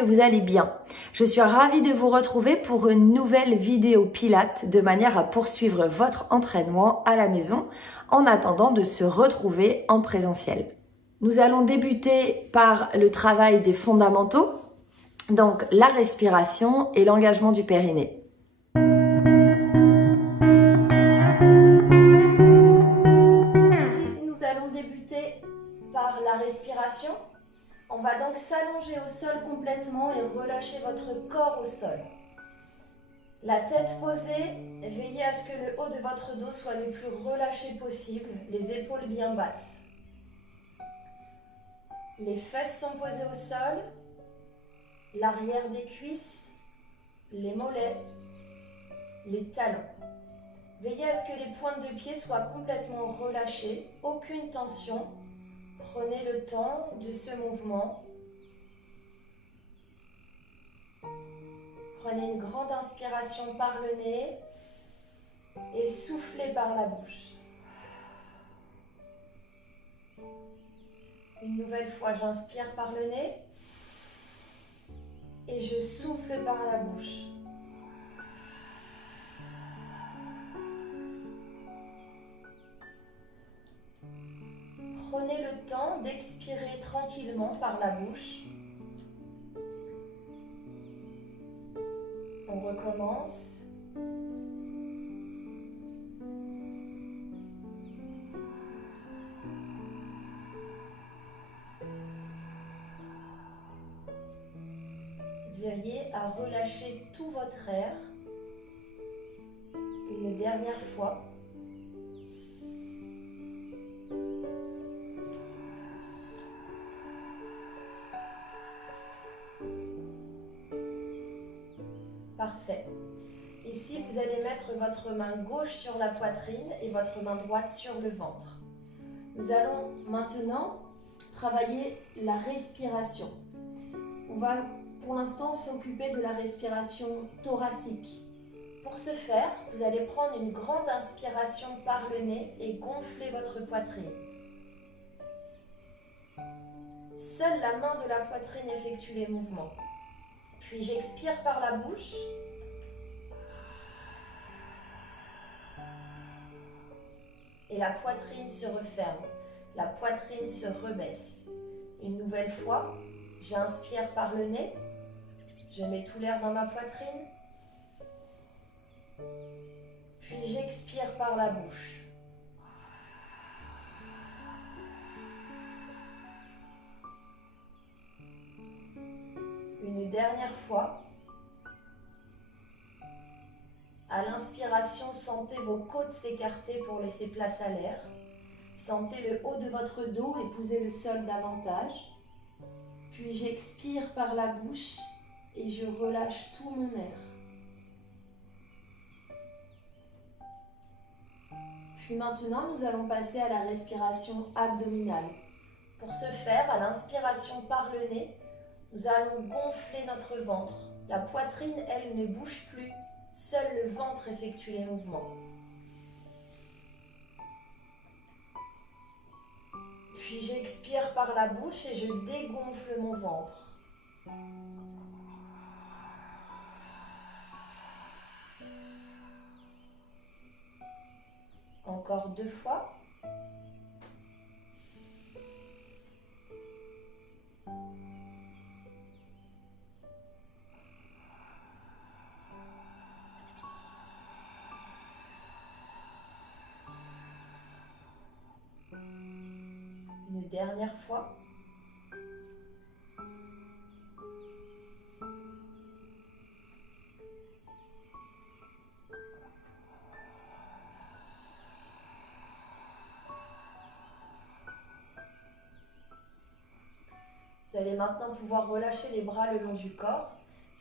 que vous allez bien. Je suis ravie de vous retrouver pour une nouvelle vidéo Pilates de manière à poursuivre votre entraînement à la maison en attendant de se retrouver en présentiel. Nous allons débuter par le travail des fondamentaux, donc la respiration et l'engagement du périnée. Nous allons débuter par la respiration. On va donc s'allonger au sol complètement et relâcher votre corps au sol. La tête posée, veillez à ce que le haut de votre dos soit le plus relâché possible, les épaules bien basses. Les fesses sont posées au sol, l'arrière des cuisses, les mollets, les talons. Veillez à ce que les pointes de pied soient complètement relâchées, aucune tension. Prenez le temps de ce mouvement. Prenez une grande inspiration par le nez et soufflez par la bouche. Une nouvelle fois, j'inspire par le nez et je souffle par la bouche. Prenez le temps d'expirer tranquillement par la bouche. On recommence. Veillez à relâcher tout votre air. Une dernière fois. Parfait. Ici, vous allez mettre votre main gauche sur la poitrine et votre main droite sur le ventre. Nous allons maintenant travailler la respiration. On va pour l'instant s'occuper de la respiration thoracique. Pour ce faire, vous allez prendre une grande inspiration par le nez et gonfler votre poitrine. Seule la main de la poitrine effectue les mouvements. Puis j'expire par la bouche. Et la poitrine se referme. La poitrine se rebaisse. Une nouvelle fois, j'inspire par le nez. Je mets tout l'air dans ma poitrine. Puis j'expire par la bouche. Une dernière fois. À l'inspiration, sentez vos côtes s'écarter pour laisser place à l'air. Sentez le haut de votre dos épouser le sol davantage. Puis j'expire par la bouche et je relâche tout mon air. Puis maintenant, nous allons passer à la respiration abdominale. Pour ce faire, à l'inspiration par le nez, nous allons gonfler notre ventre. La poitrine, elle, ne bouge plus. Seul le ventre effectue les mouvements. Puis j'expire par la bouche et je dégonfle mon ventre. Encore 2 fois. Une dernière fois. Vous allez maintenant pouvoir relâcher les bras le long du corps,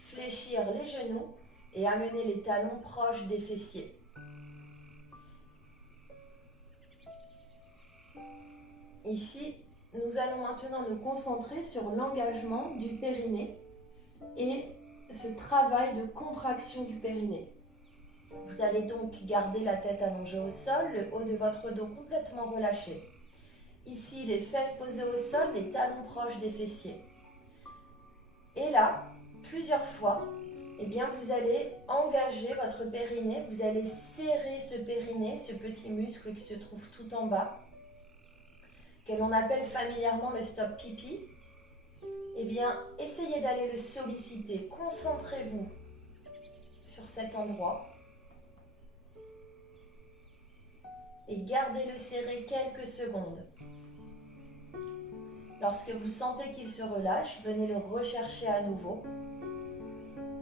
fléchir les genoux et amener les talons proches des fessiers. Ici, nous allons maintenant nous concentrer sur l'engagement du périnée et ce travail de contraction du périnée. Vous allez donc garder la tête allongée au sol, le haut de votre dos complètement relâché. Ici, les fesses posées au sol, les talons proches des fessiers. Et là, plusieurs fois, eh bien, vous allez engager votre périnée, vous allez serrer ce périnée, ce petit muscle qui se trouve tout en bas, que l'on appelle familièrement le stop pipi. Eh bien, essayez d'aller le solliciter, concentrez-vous sur cet endroit et gardez-le serré quelques secondes. Lorsque vous sentez qu'il se relâche, venez le rechercher à nouveau,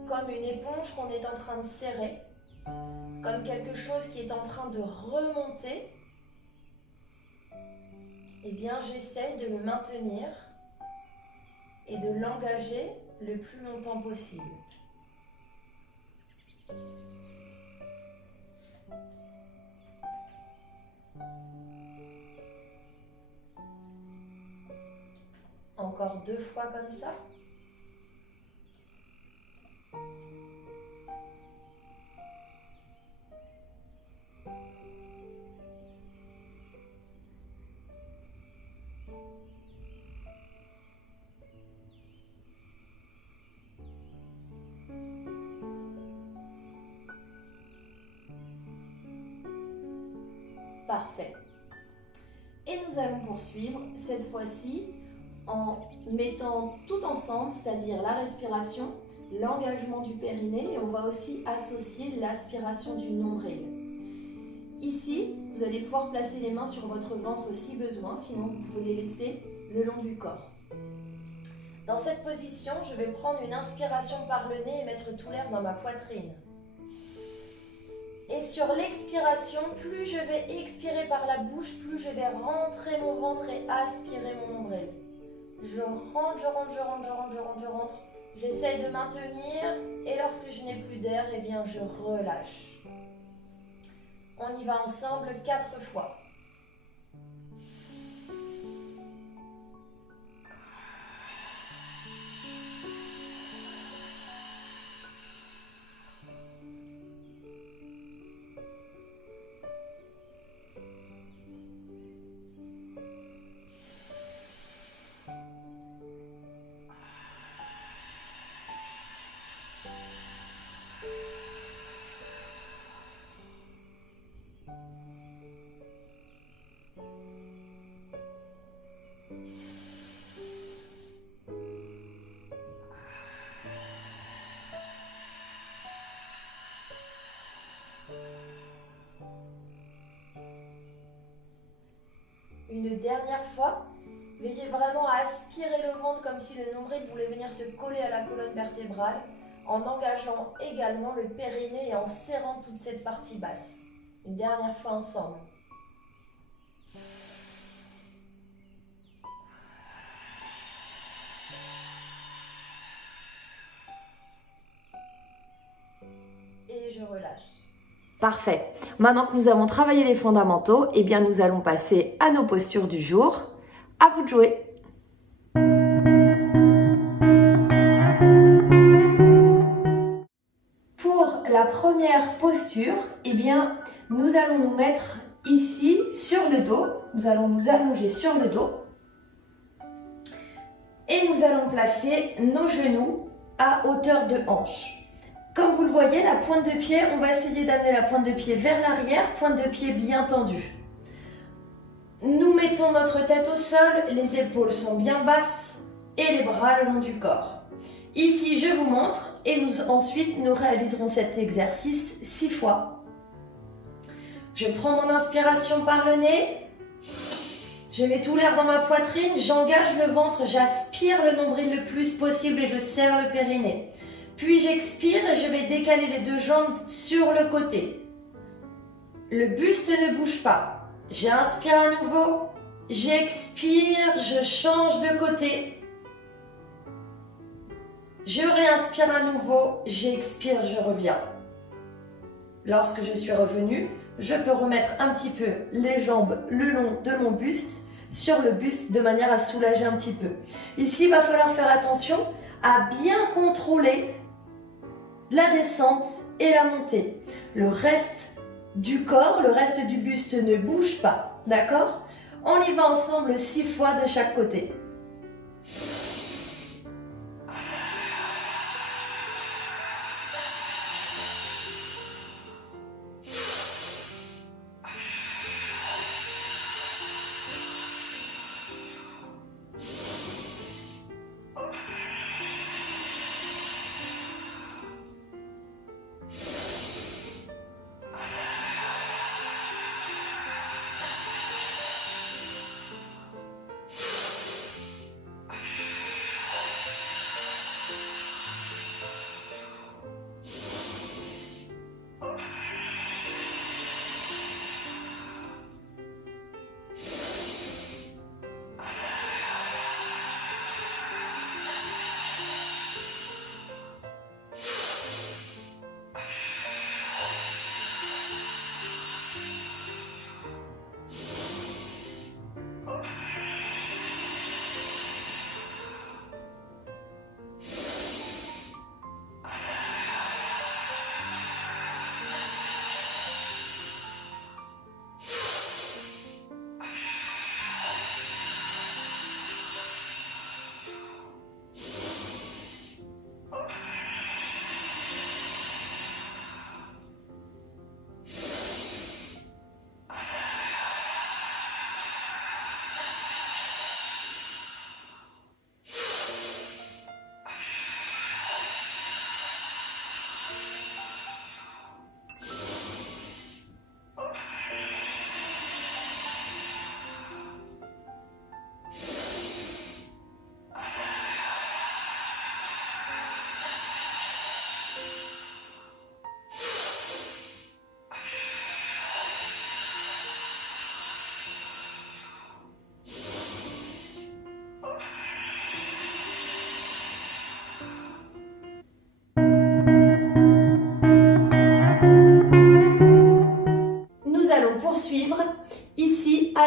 comme une éponge qu'on est en train de serrer, comme quelque chose qui est en train de remonter. Eh bien, j'essaie de le maintenir et de l'engager le plus longtemps possible. Encore 2 fois comme ça. Parfait. Et nous allons poursuivre cette fois-ci en mettant tout ensemble, c'est-à-dire la respiration, l'engagement du périnée, et on va aussi associer l'aspiration du nombril. Ici, vous allez pouvoir placer les mains sur votre ventre si besoin, sinon vous pouvez les laisser le long du corps. Dans cette position, je vais prendre une inspiration par le nez et mettre tout l'air dans ma poitrine. Et sur l'expiration, plus je vais expirer par la bouche, plus je vais rentrer mon ventre et aspirer mon nombril. Je rentre, je rentre, je rentre, je rentre, je rentre, je rentre. J'essaye de maintenir et lorsque je n'ai plus d'air, eh bien je relâche. On y va ensemble 4 fois. Une dernière fois, veillez vraiment à aspirer le ventre comme si le nombril voulait venir se coller à la colonne vertébrale, en engageant également le périnée et en serrant toute cette partie basse. Une dernière fois ensemble. Et je relâche. Parfait. Maintenant que nous avons travaillé les fondamentaux, eh bien nous allons passer à nos postures du jour. À vous de jouer. Pour la première posture, eh bien nous allons nous mettre ici sur le dos. Nous allons nous allonger sur le dos. Et nous allons placer nos genoux à hauteur de hanche. Comme vous le voyez, la pointe de pied, on va essayer d'amener la pointe de pied vers l'arrière, pointe de pied bien tendue. Nous mettons notre tête au sol, les épaules sont bien basses et les bras le long du corps. Ici, je vous montre et ensuite nous réaliserons cet exercice 6 fois. Je prends mon inspiration par le nez, je mets tout l'air dans ma poitrine, j'engage le ventre, j'aspire le nombril le plus possible et je serre le périnée. Puis j'expire et je vais décaler les 2 jambes sur le côté. Le buste ne bouge pas. J'inspire à nouveau, j'expire, je change de côté. Je réinspire à nouveau, j'expire, je reviens. Lorsque je suis revenue, je peux remettre un petit peu les jambes le long de mon buste, sur le buste, de manière à soulager un petit peu. Ici, il va falloir faire attention à bien contrôler la descente et la montée. Le reste du corps, le reste du buste ne bouge pas, d'accord? On y va ensemble 6 fois de chaque côté.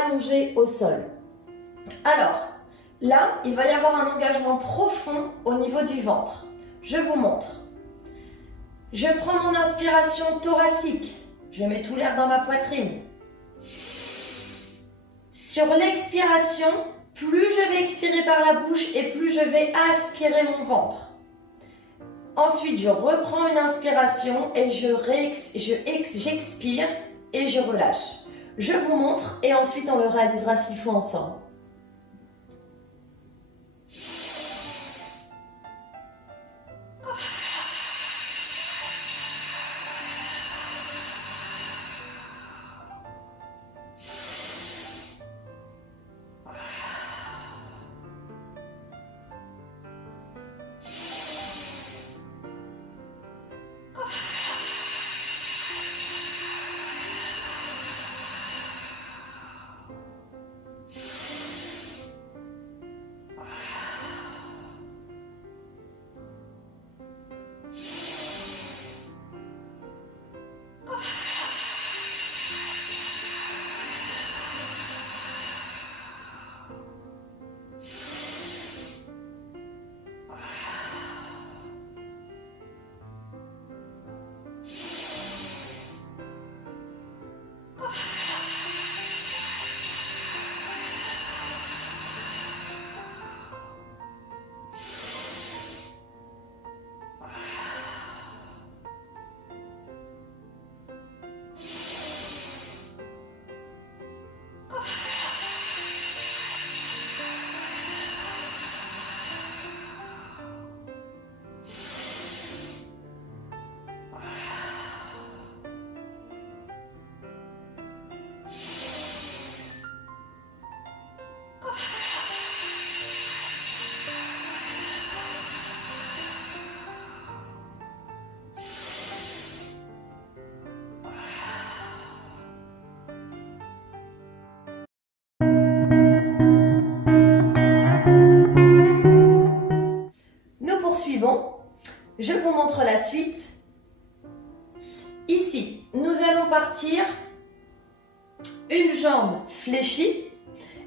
allongé au sol. Alors, là, il va y avoir un engagement profond au niveau du ventre. Je vous montre. Je prends mon inspiration thoracique. Je mets tout l'air dans ma poitrine. Sur l'expiration, plus je vais expirer par la bouche et plus je vais aspirer mon ventre. Ensuite, je reprends une inspiration et j'expire et je relâche. Je vous montre et ensuite on le réalisera s'il faut ensemble. Je vous montre la suite. Ici, nous allons partir une jambe fléchie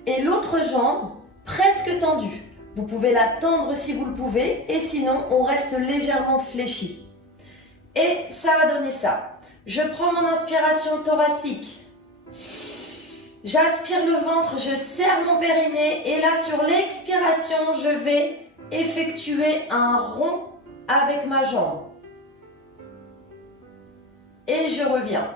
et l'autre jambe presque tendue. Vous pouvez la tendre si vous le pouvez et sinon on reste légèrement fléchi. Et ça va donner ça. Je prends mon inspiration thoracique. J'aspire le ventre, je serre mon périnée et là sur l'expiration, je vais effectuer un rond avec ma jambe. Et je reviens.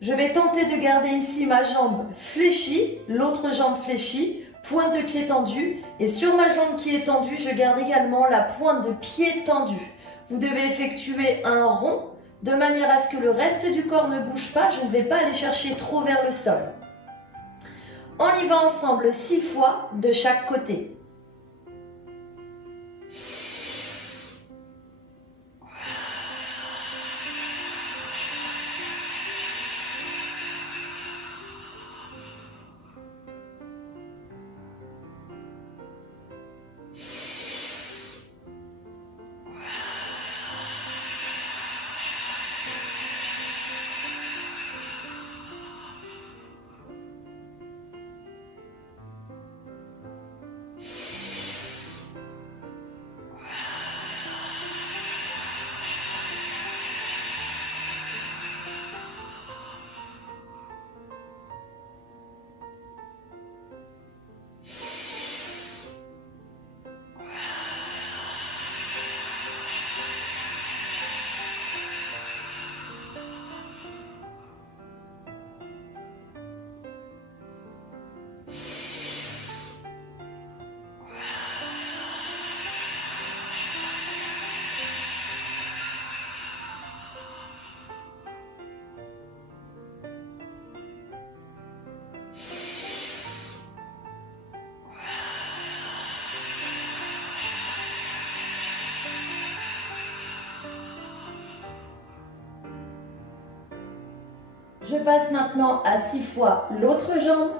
Je vais tenter de garder ici ma jambe fléchie, l'autre jambe fléchie, pointe de pied tendue. Et sur ma jambe qui est tendue, je garde également la pointe de pied tendue. Vous devez effectuer un rond de manière à ce que le reste du corps ne bouge pas. Je ne vais pas aller chercher trop vers le sol. On y va ensemble 6 fois de chaque côté. Je passe maintenant à 6 fois l'autre jambe.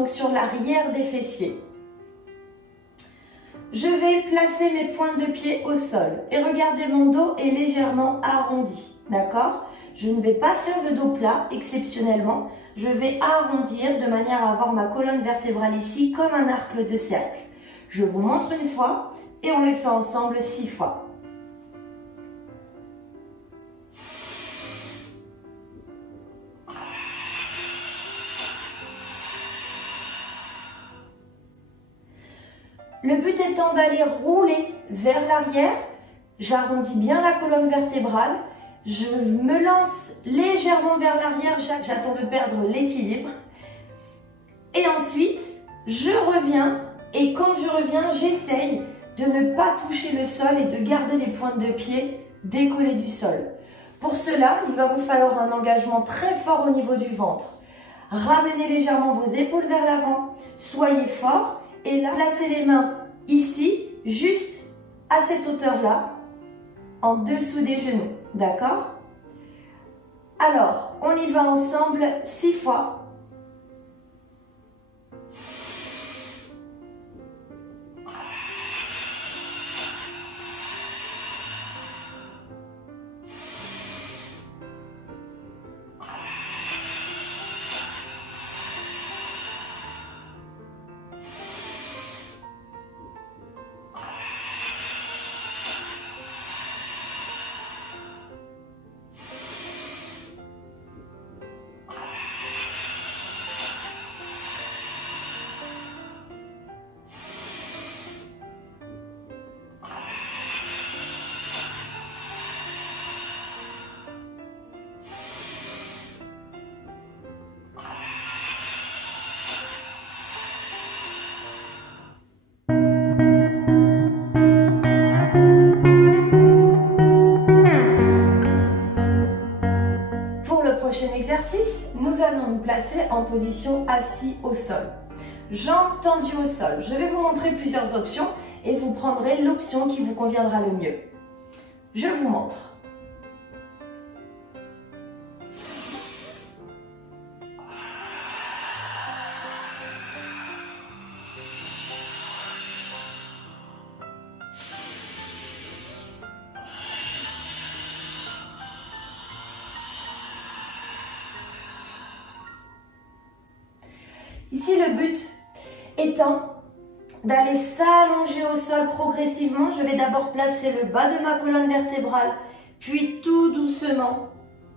donc sur l'arrière des fessiers. Je vais placer mes pointes de pied au sol et regardez, mon dos est légèrement arrondi, d'accord? Je ne vais pas faire le dos plat exceptionnellement, je vais arrondir de manière à avoir ma colonne vertébrale ici comme un arc de cercle. Je vous montre une fois et on les fait ensemble 6 fois. Le but étant d'aller rouler vers l'arrière, j'arrondis bien la colonne vertébrale, je me lance légèrement vers l'arrière, j'attends de perdre l'équilibre. Et ensuite, je reviens et quand je reviens, j'essaye de ne pas toucher le sol et de garder les pointes de pied décollées du sol. Pour cela, il va vous falloir un engagement très fort au niveau du ventre. Ramenez légèrement vos épaules vers l'avant, soyez fort. Et là, placez les mains ici, juste à cette hauteur-là, en dessous des genoux, d'accord? Alors, on y va ensemble 6 fois. Prochain exercice, nous allons nous placer en position assis au sol. Jambes tendues au sol. Je vais vous montrer plusieurs options et vous prendrez l'option qui vous conviendra le mieux. Je vous montre. Ici, le but étant d'aller s'allonger au sol progressivement. Je vais d'abord placer le bas de ma colonne vertébrale, puis tout doucement,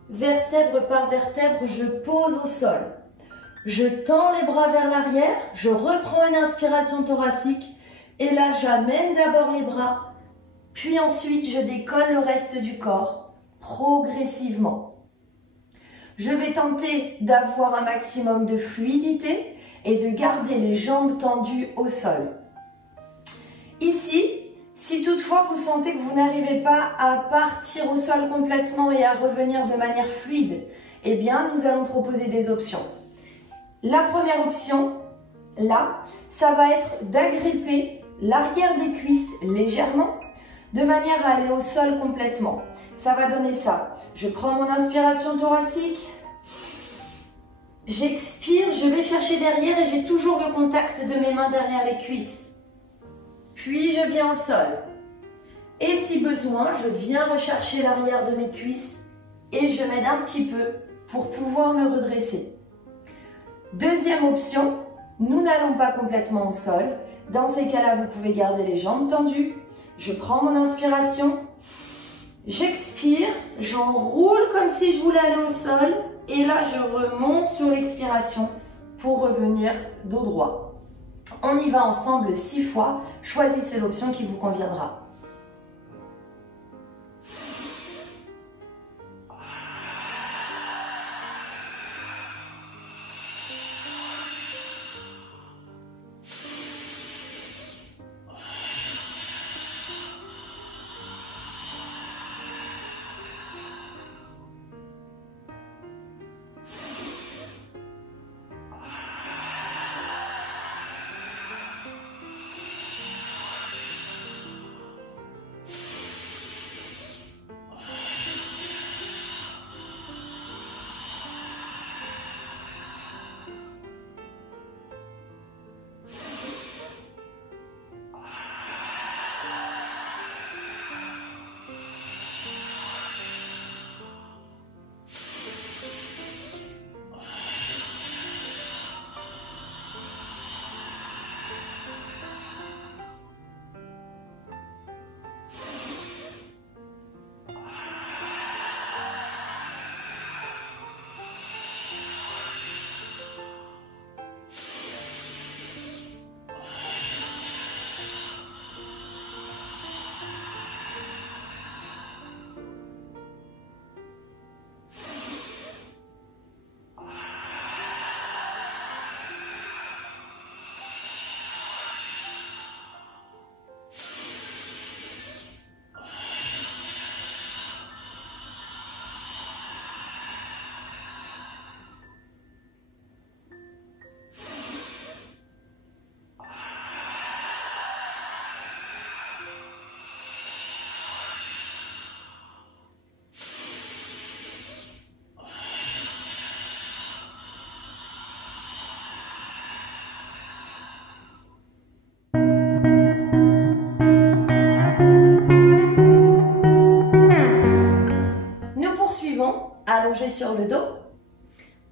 vertèbre par vertèbre, je pose au sol. Je tends les bras vers l'arrière, je reprends une inspiration thoracique et là, j'amène d'abord les bras, puis ensuite, je décolle le reste du corps progressivement. Je vais tenter d'avoir un maximum de fluidité et de garder les jambes tendues au sol. Ici, si toutefois vous sentez que vous n'arrivez pas à partir au sol complètement et à revenir de manière fluide, eh bien, nous allons proposer des options. La première option, là, ça va être d'agripper l'arrière des cuisses légèrement, de manière à aller au sol complètement. Ça va donner ça. Je prends mon inspiration thoracique. J'expire, je vais chercher derrière et j'ai toujours le contact de mes mains derrière les cuisses. Puis je viens au sol. Et si besoin, je viens rechercher l'arrière de mes cuisses et je m'aide un petit peu pour pouvoir me redresser. Deuxième option, nous n'allons pas complètement au sol. Dans ces cas-là, vous pouvez garder les jambes tendues. Je prends mon inspiration. J'expire, j'enroule comme si je voulais aller au sol. Et là, je remonte sur l'expiration pour revenir dos droit. On y va ensemble 6 fois. Choisissez l'option qui vous conviendra. sur le dos.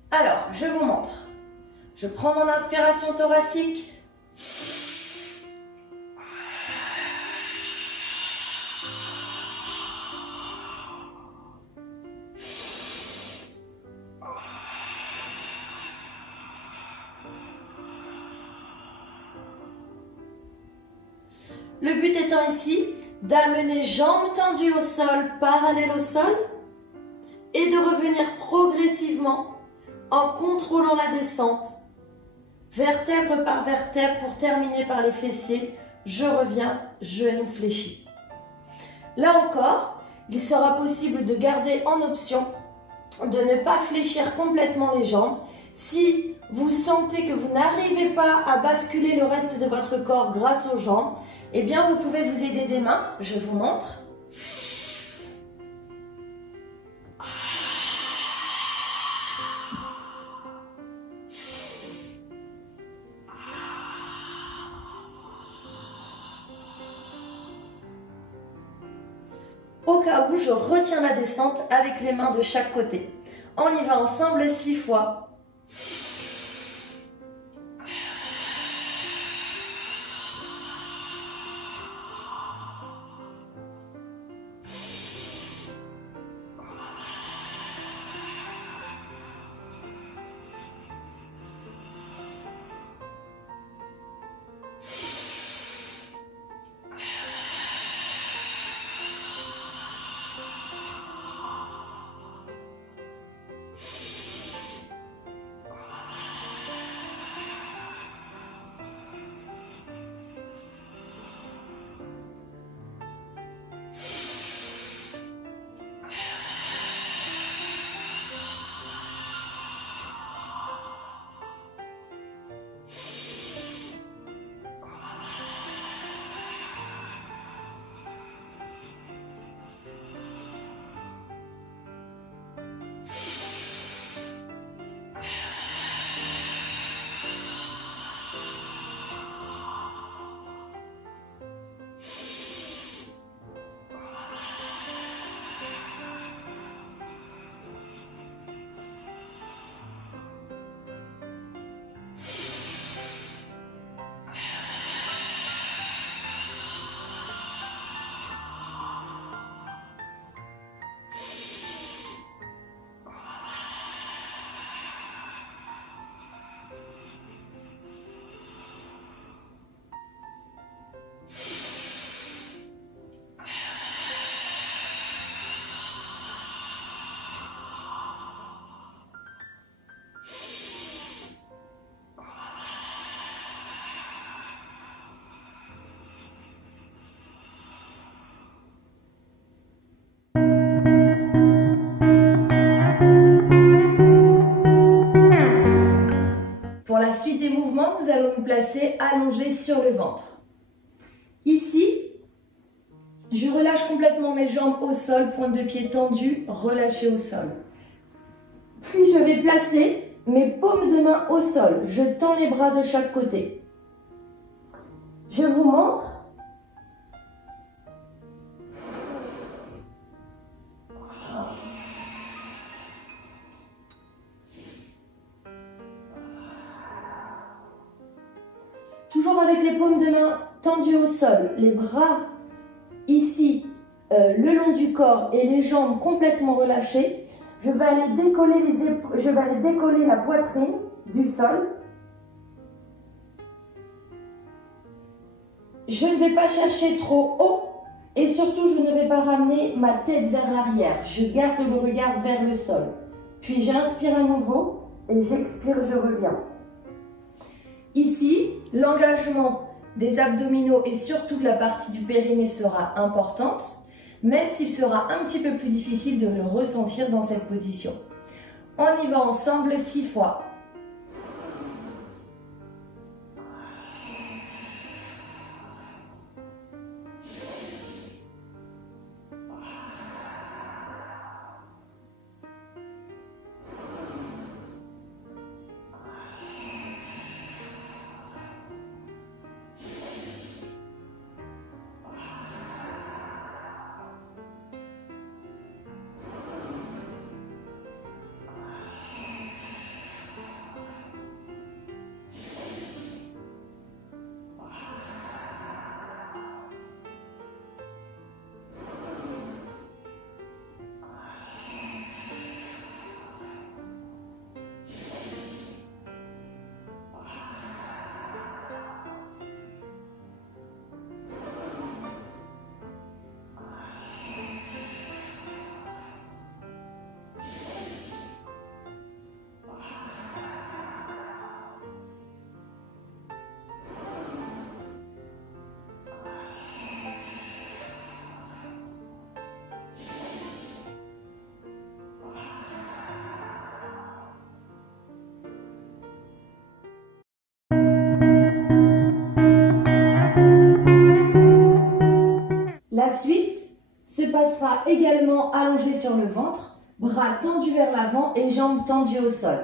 Alors, je vous montre. Je prends mon inspiration thoracique. Le but étant ici d'amener jambes tendues au sol, parallèles au sol, et de revenir progressivement en contrôlant la descente, vertèbre par vertèbre pour terminer par les fessiers. Je reviens, genou fléchi. Là encore, il sera possible de garder en option de ne pas fléchir complètement les jambes. Si vous sentez que vous n'arrivez pas à basculer le reste de votre corps grâce aux jambes, eh bien vous pouvez vous aider des mains. Je vous montre. Au cas où, je retiens la descente avec les mains de chaque côté. On y va ensemble 6 fois. Pour la suite des mouvements, nous allons nous placer allongés sur le ventre. Ici, je relâche complètement mes jambes au sol, pointe de pied tendue, relâchée au sol. Puis je vais placer mes paumes de main au sol. Je tends les bras de chaque côté. Je vous montre. Toujours avec les paumes de main tendues au sol, les bras ici le long du corps et les jambes complètement relâchées. Je vais aller décoller la poitrine du sol. Je ne vais pas chercher trop haut et surtout je ne vais pas ramener ma tête vers l'arrière. Je garde le regard vers le sol. Puis j'inspire à nouveau et j'expire, je reviens. Ici, l'engagement des abdominaux et surtout de la partie du périnée sera importante, même s'il sera un petit peu plus difficile de le ressentir dans cette position. On y va ensemble 6 fois. restera également allongé sur le ventre, bras tendus vers l'avant et jambes tendues au sol.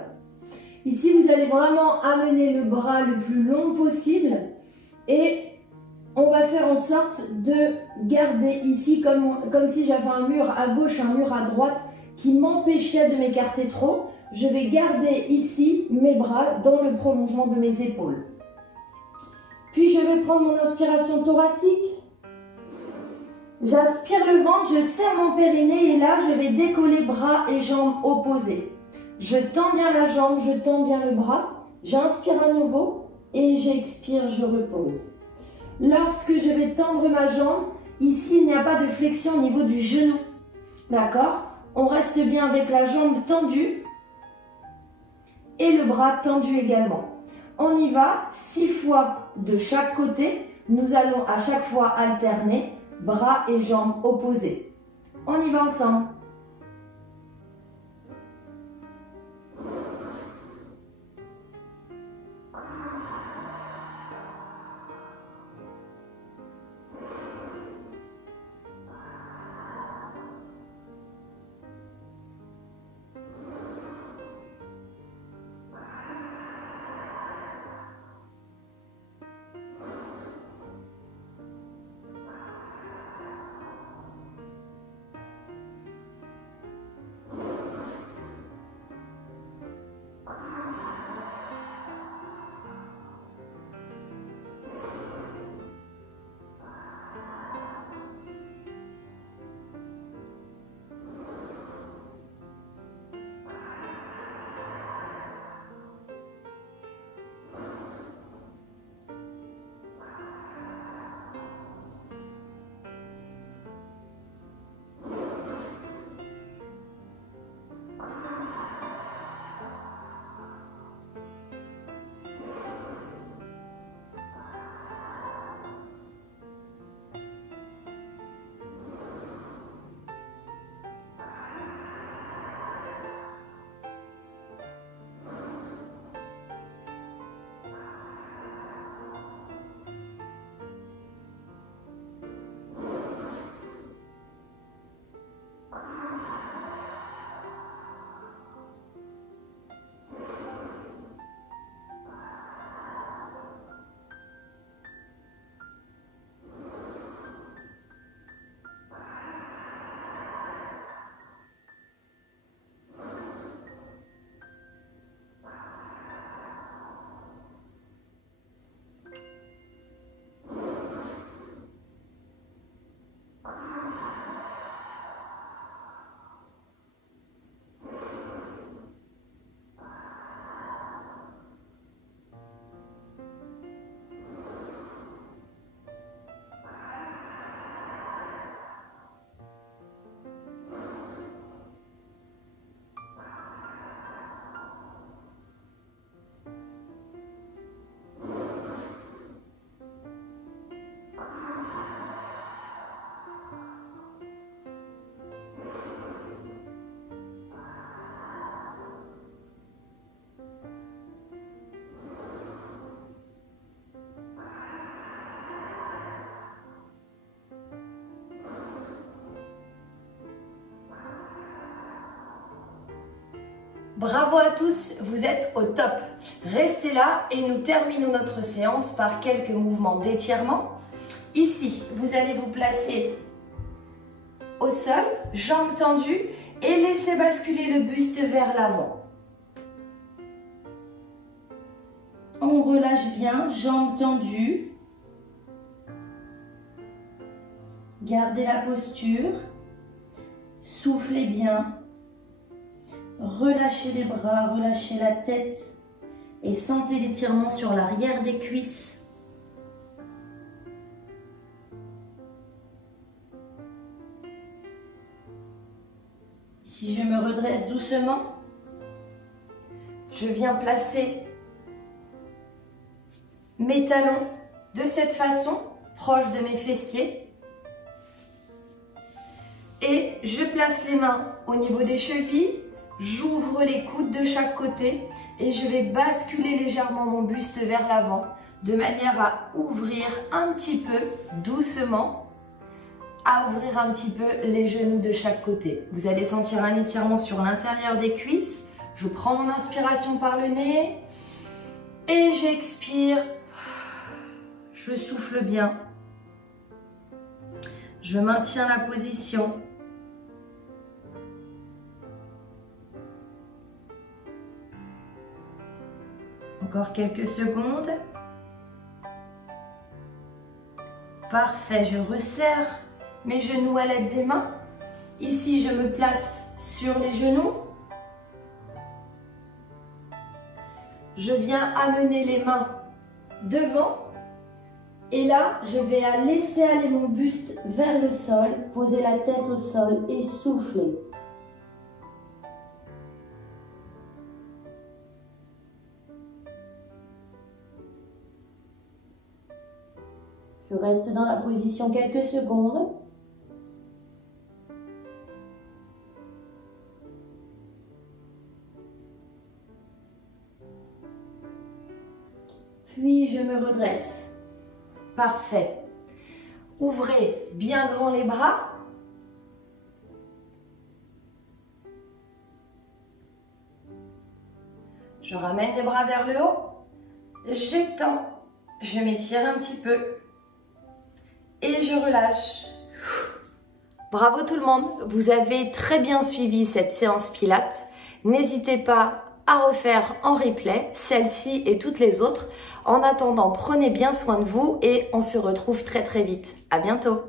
Ici, vous allez vraiment amener le bras le plus long possible et on va faire en sorte de garder ici, comme si j'avais un mur à gauche, un mur à droite qui m'empêchait de m'écarter trop. Je vais garder ici mes bras dans le prolongement de mes épaules. Puis je vais prendre mon inspiration thoracique. J'aspire le ventre, je serre mon périnée et là je vais décoller bras et jambes opposés. Je tends bien la jambe, je tends bien le bras. J'inspire à nouveau et j'expire, je repose. Lorsque je vais tendre ma jambe, ici il n'y a pas de flexion au niveau du genou. D'accord? On reste bien avec la jambe tendue et le bras tendu également. On y va 6 fois de chaque côté. Nous allons à chaque fois alterner bras et jambes opposés. On y va ensemble. Bravo à tous, vous êtes au top. Restez là et nous terminons notre séance par quelques mouvements d'étirement. Ici, vous allez vous placer au sol, jambes tendues et laissez basculer le buste vers l'avant. On relâche bien, jambes tendues. Gardez la posture. Soufflez bien. Relâchez les bras, relâchez la tête et sentez l'étirement sur l'arrière des cuisses. Si je me redresse doucement, je viens placer mes talons de cette façon, proche de mes fessiers. Et je place les mains au niveau des chevilles. J'ouvre les coudes de chaque côté et je vais basculer légèrement mon buste vers l'avant de manière à ouvrir un petit peu doucement à ouvrir un petit peu les genoux de chaque côté. Vous allez sentir un étirement sur l'intérieur des cuisses. Je prends mon inspiration par le nez et j'expire. Je souffle bien. Je maintiens la position. Encore quelques secondes. Parfait, je resserre mes genoux à l'aide des mains. Ici, je me place sur les genoux. Je viens amener les mains devant. Et là, je vais laisser aller mon buste vers le sol, poser la tête au sol et souffler. Je reste dans la position quelques secondes. Puis je me redresse. Parfait. Ouvrez bien grand les bras. Je ramène les bras vers le haut. J'étends. Je m'étire un petit peu. Et je relâche. Bravo tout le monde. Vous avez très bien suivi cette séance Pilates. N'hésitez pas à refaire en replay celle-ci et toutes les autres. En attendant, prenez bien soin de vous et on se retrouve très très vite. À bientôt.